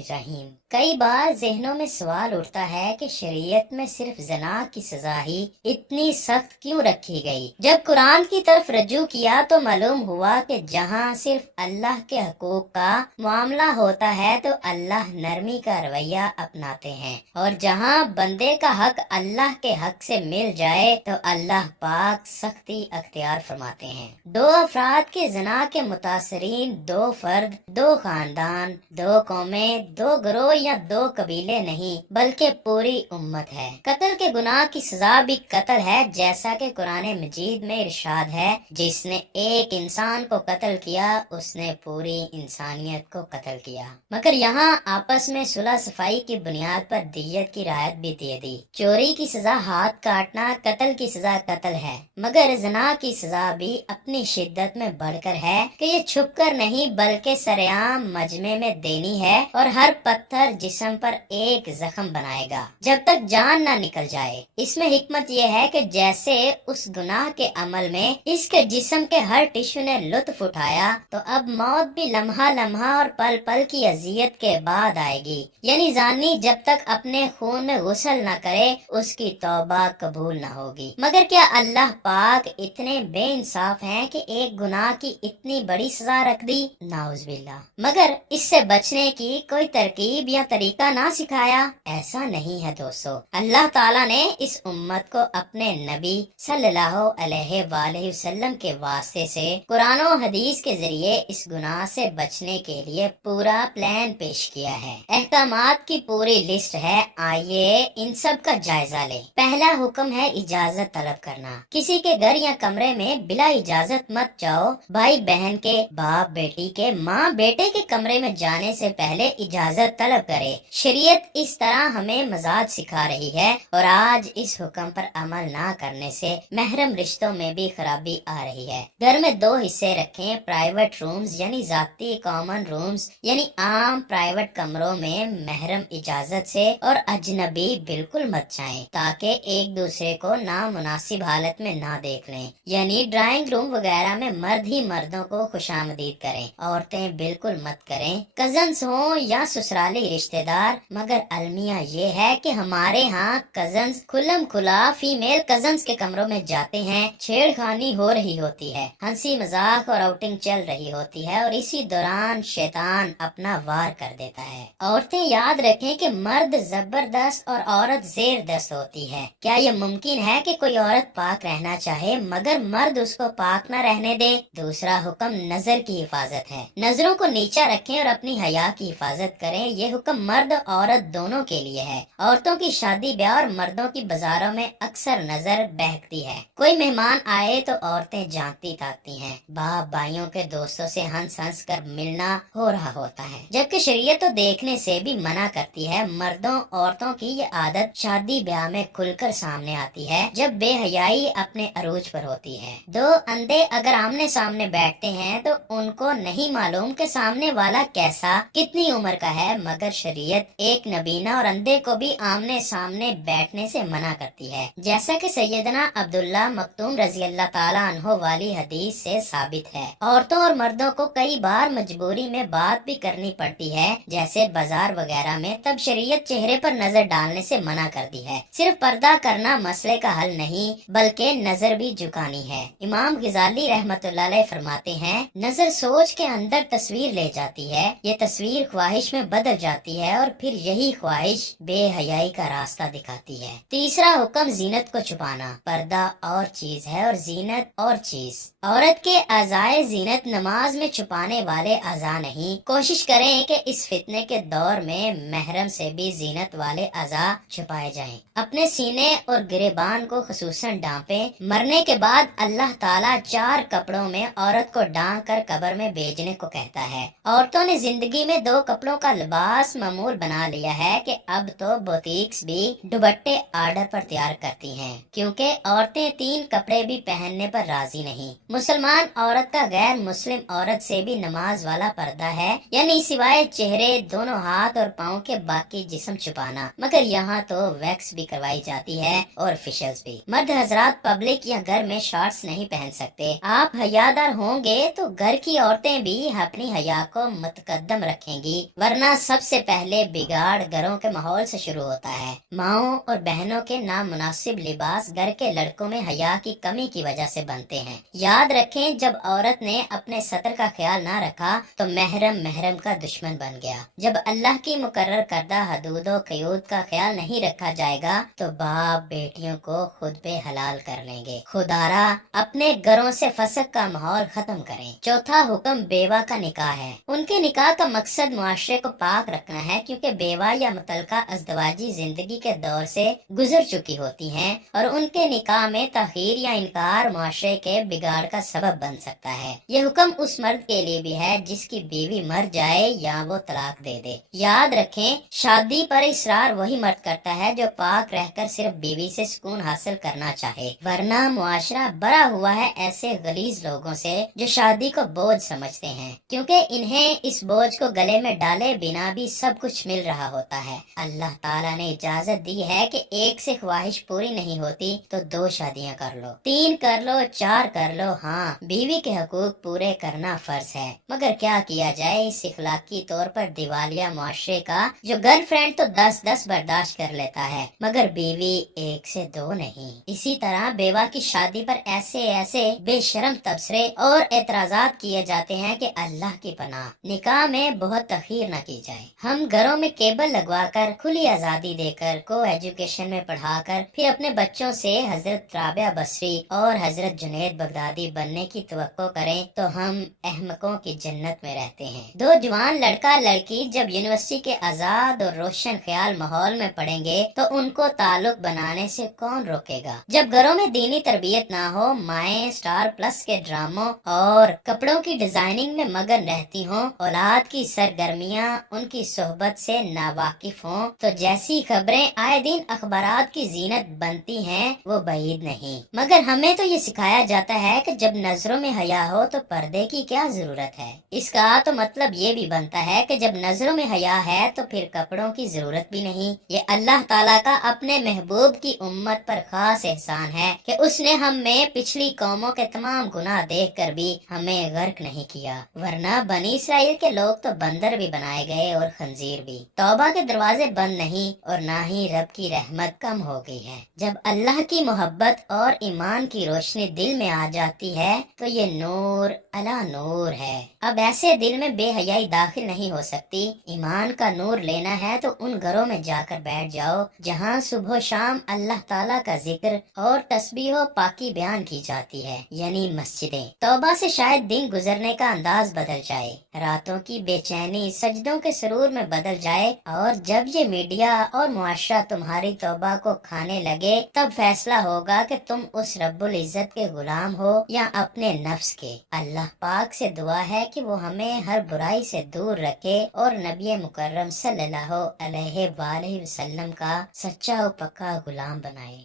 रहीम। कई बार जहनों में सवाल उठता है कि शरीयत में सिर्फ ज़ना की सजा ही इतनी सख्त क्यों रखी गई। जब कुरान की तरफ रजू किया तो मालूम हुआ कि जहाँ सिर्फ अल्लाह के हकूक का मामला होता है तो अल्लाह नरमी का रवैया अपनाते हैं, और जहाँ बंदे का हक अल्लाह के हक से मिल जाए तो अल्लाह पाक सख्ती अख्तियार फरमाते हैं। दो अफराद के ज़ना के मुतासरीन दो फर्द, दो खानदान, दो कौमें, दो ग्रोह या दो कबीले नहीं बल्कि पूरी उम्मत है। कत्ल के गुनाह की सजा भी कत्ल है, जैसा कि कुरान मजीद में इरशाद है, जिसने एक इंसान को कत्ल किया उसने पूरी इंसानियत को कत्ल किया। मगर यहाँ आपस में सुलह सफाई की बुनियाद पर दियत की रायत भी दे दी। चोरी की सजा हाथ काटना, कत्ल की सजा कत्ल है, मगर ज़ना की सजा भी अपनी शिद्दत में बढ़कर है कि ये छुप कर नहीं बल्कि सरेआम मजमे में देनी है, और हर पत्थर जिस्म पर एक जख्म बनाएगा जब तक जान न निकल जाए। इसमें हिकमत यह है कि जैसे उस गुनाह के अमल में इसके जिस्म के हर टिश्यू ने लुत्फ उठाया, तो अब मौत भी लम्हा लम्हा और पल पल की अजियत के बाद आएगी। यानी जानी जब तक अपने खून में गुस्ल न करे उसकी तौबा कबूल न होगी। मगर क्या अल्लाह पाक इतने बेइंसाफ हैं कि एक गुनाह की इतनी बड़ी सजा रख दी? नाउज़ुबिल्लाह। मगर इससे बचने की कोई तरकीब या तरीका ना सिखाया? ऐसा नहीं है दोस्तों। अल्लाह ताला ने इस उम्मत को अपने नबी सल्लल्लाहु अलैहि वसल्लम के वास्ते से कुरान और हदीस के जरिए इस गुनाह से बचने के लिए पूरा प्लान पेश किया है। अहकामात की पूरी लिस्ट है, आइए इन सब का जायजा लें। पहला हुक्म है इजाजत तलब करना। किसी के घर या कमरे में बिला इजाजत मत जाओ। भाई बहन के, बाप बेटी के, माँ बेटे के कमरे में जाने से पहले इजाजत तलब करे। शरीयत इस तरह हमें मजाज सिखा रही है, और आज इस हुक्म पर अमल ना करने से महरम रिश्तों में भी खराबी आ रही है। घर में दो हिस्से रखें, प्राइवेट रूम्स यानी जाती कॉमन रूम्स यानी आम प्राइवेट कमरों में महरम इजाजत से, और अजनबी बिल्कुल मत जाएं ताकि एक दूसरे को नामुनासिब हालत में ना देख लें। यानी ड्राइंग रूम वगैरह में मर्द ही मर्दों को खुशामदीद करें, औरतें बिल्कुल मत करें। कजन्स हो या ससुराली रिश्तेदार, मगर अलमिया ये है कि हमारे यहाँ कजन्स खुल्लम खुला फीमेल कजन्स के कमरों में जाते हैं, छेड़खानी हो रही होती है, हंसी मजाक और आउटिंग चल रही होती है, और इसी दौरान शैतान अपना वार कर देता है। औरतें याद रखें कि मर्द जबरदस्त और औरत जेर दस्त होती है। क्या ये मुमकिन है कि कोई औरत पाक रहना चाहे मगर मर्द उसको पाक न रहने दे? दूसरा हुक्म नजर की हिफाजत है। नजरों को नीचा रखें और अपनी हया की हिफाजत करें। ये हुक्म मर्द औरत दोनों के लिए है। औरतों की शादी ब्याह और मर्दों की बाजारों में अक्सर नजर बहकती है। कोई मेहमान आए तो औरतें झांकती ताकती हैं। बाप भाइयों के दोस्तों से हंस हंस कर मिलना हो रहा होता है, जबकि शरीयत तो देखने से भी मना करती है। मर्दों औरतों की ये आदत शादी ब्याह में खुलकर सामने आती है जब बेहयाई अपने अरूज पर होती है। दो अंधे अगर आमने सामने बैठते हैं तो उनको नहीं मालूम कि सामने वाला कैसा, कितनी उम्र का है, मगर शरीयत एक नबीना और अंधे को भी आमने सामने बैठने से मना करती है, जैसा कि सैयदना अब्दुल्ला मक्तूम रजी अल्लाह ताला अन्हो वाली हदीस से साबित है। औरतों और मर्दों को कई बार मजबूरी में बात भी करनी पड़ती है, जैसे बाजार वगैरह में, तब शरीयत चेहरे पर नजर डालने से मना कर दी है। सिर्फ पर्दा करना मसले का हल नहीं बल्कि नजर भी झुकानी है। इमाम गिजाली रहमतुल्लाह अलैह फरमाते हैं, नजर सोच के अंदर तस्वीर ले जाती है, ये तस्वीर ख्वाहिश में बदल जाती है, और फिर यही ख्वाहिश बेहयाई का रास्ता दिखाती है। तीसरा हुक्म जीनत को छुपाना। पर्दा और चीज है और जीनत और चीज। औरत के अज़ाए जीनत नमाज में छुपाने वाले अज़ा नहीं। कोशिश करें कि इस फितने के दौर में महरम से भी जीनत वाले अज़ा छुपाए जाएं। अपने सीने और गिरेबान को खुसूसन ढांपें। मरने के बाद अल्लाह ताला 4 कपड़ों में औरत को ढांक कर कब्र में भेजने को कहता है। औरतों ने जिंदगी में 2 कपड़ों का लिबास मामूल बना लिया है कि अब तो बुटीक्स भी दुपट्टे आर्डर पर तैयार करती हैं, क्योंकि औरतें 3 कपड़े भी पहनने पर राजी नहीं। मुसलमान औरत का गैर मुस्लिम औरत से भी नमाज वाला पर्दा है, यानी सिवाय चेहरे, दोनों हाथ और पाँव के बाकी जिस्म छुपाना। मगर यहाँ तो वैक्स भी करवाई जाती है और फेशियल्स भी। मर्द हजरात पब्लिक या घर में शॉर्ट्स नहीं पहन सकते। आप हयादार होंगे तो घर की औरतें भी अपनी हया को मुतकद्दम रखेंगी, ورنہ سب سے پہلے بگاڑ گھروں کے ماحول سے شروع ہوتا ہے۔ ماؤں اور بہنوں کے نامناسب لباس گھر کے لڑکوں میں حیا کی کمی کی وجہ سے بنتے ہیں۔ یاد رکھیں، جب عورت نے اپنے سطر کا خیال نہ رکھا تو محرم کا دشمن بن گیا۔ جب اللہ کی مقرر کردہ حدود و قیود کا خیال نہیں رکھا جائے گا تو باپ بیٹیوں کو خود پہ حلال کر لیں گے۔ خدارا اپنے گھروں سے فسق کا ماحول ختم کریں۔ چوتھا حکم بیوہ کا نکاح ہے۔ ان کے نکاح کا مقصد معاشرے کو پاک رکھنا ہے، کیونکہ بیوہ یا متعلقہ ازدواجی زندگی کے دور سے گزر چکی ہوتی ہیں اور ان کے نکاح میں تاخیر یا انکار معاشرے کے بگاڑ کا سبب بن سکتا ہے۔ یہ حکم اس مرد کے لیے بھی ہے جس کی بیوی مر جائے یا وہ طلاق دے دے۔ یاد رکھیں، شادی پر اصرار وہی مرد کرتا ہے جو پاک رہ کر صرف بیوی سے سکون حاصل کرنا چاہے، ورنہ معاشرہ بھرا ہوا ہے ایسے غلیظ لوگوں سے جو شادی کو بوجھ سمجھتے ہیں، کیونکہ انہیں اس بوجھ کو گلے میں ڈالے بنا بھی سب کچھ مل رہا ہوتا ہے۔ اللہ تعالیٰ نے اجازت دی ہے کہ ایک سے خواہش پوری نہیں ہوتی تو 2 شادیاں کر لو، 3 کر لو، 4 کر لو، ہاں بیوی کے حقوق پورے کرنا فرض ہے۔ مگر کیا کیا جائے اس اخلاقی طور پر دیوالیہ معاشرے کا جو گرل فرینڈ تو 10 برداشت کر لیتا ہے مگر بیوی 1 سے 2 نہیں۔ اسی طرح بیوہ کی شادی پر ایسے بے شرم تبصرے اور اعتراضات کیے جاتے ہیں کہ اللہ کی پناہ، نکاح میں بہت تاخیر نہ کی جائے۔ ہم گھروں میں کیبل لگوا کر، کھلی آزادی دے کر، کو ایجوکیشن میں پڑھا کر پھر اپنے بچوں سے حضرت رابعہ بصری اور حضرت جنید بغدادی بننے کی توقع کریں تو ہم احمقوں کی جنت میں رہتے ہیں۔ 2 جوان لڑکا لڑکی جب یونیورسٹی کے آزاد اور روشن خیال ماحول میں پڑھیں گے تو ان کو تعلق بنانے سے کون روکے گا؟ جب گھروں میں دینی تربیت نہ ہو، مائیں سٹار پلس کے ڈراموں اور کپڑوں کی ڈیزائننگ میں مگن رہتی ہوں، اولاد کی سرگرمیاں ان کی صحبت سے ناواقف ہوں، تو جیسی خبریں آئے دن اخبارات کی زینت بنتی ہیں وہ بعید نہیں۔ مگر ہمیں تو یہ سکھایا جاتا ہے کہ جب نظروں میں حیا ہو تو پردے کی کیا ضرورت ہے۔ اس کا تو مطلب یہ بھی بنتا ہے کہ جب نظروں میں حیا ہے تو پھر کپڑوں کی ضرورت بھی نہیں۔ یہ اللہ تعالیٰ کا اپنے محبوب کی امت پر خاص احسان ہے کہ اس نے ہم میں پچھلی قوموں کے تمام گناہ دیکھ کر بھی ہمیں غرق نہیں کیا، ورنہ بنی اسرائیل کے لوگ تو بندر بھی بنائے گئے اور خنزیر بھی۔ توبہ کے دروازے بند نہیں اور نہ ہی رب کی رحمت کم ہو گئی ہے۔ جب اللہ کی محبت اور ایمان کی روشنی دل میں آ جاتی ہے تو یہ نور علی نور ہے۔ اب ایسے دل میں بے حیائی داخل نہیں ہو سکتی۔ ایمان کا نور لینا ہے تو ان گھروں میں جا کر بیٹھ جاؤ جہاں صبح و شام اللہ تعالیٰ کا ذکر اور تسبیح و پاکی بیان کی جاتی ہے، یعنی مسجدیں۔ توبہ سے شاید دن گزرنے کا انداز بدل جائے، راتوں کی بے چینی سجدوں کے سرور میں بدل جائے، اور جب یہ میڈیا اور معاشرہ تمہاری توبہ کو کھانے لگے تب فیصلہ ہوگا کہ تم اس رب العزت کے غلام ہو یا اپنے نفس کے۔ اللہ پاک سے دعا ہے کہ وہ ہمیں ہر برائی سے دور رکھے اور نبی مکرم صلی اللہ علیہ وآلہ وسلم کا سچا و پکا غلام بنائے۔